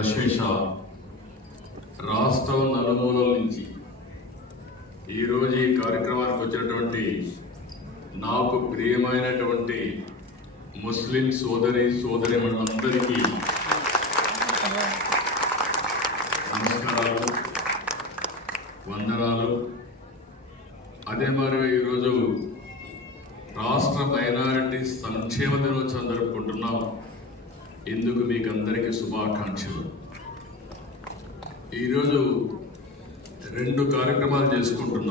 అశ్వేష రాష్ట్రం నలుమూలల నుంచి ఈరోజు ఈ కార్యక్రమానికి వచ్చినటువంటి నాకు ప్రియమైనటువంటి ముస్లిం సోదరీమణులందరికీ నమస్కారాలు, వందనాలు. అదే మరి ఈరోజు రాష్ట్ర మైనారిటీ సంక్షేమ దినోత్సవం జరుపుకుంటున్నాం. ఇందుకు మీకు అందరికీ శుభాకాంక్షలు. ఈరోజు 2 కార్యక్రమాలు చేసుకుంటున్నాం.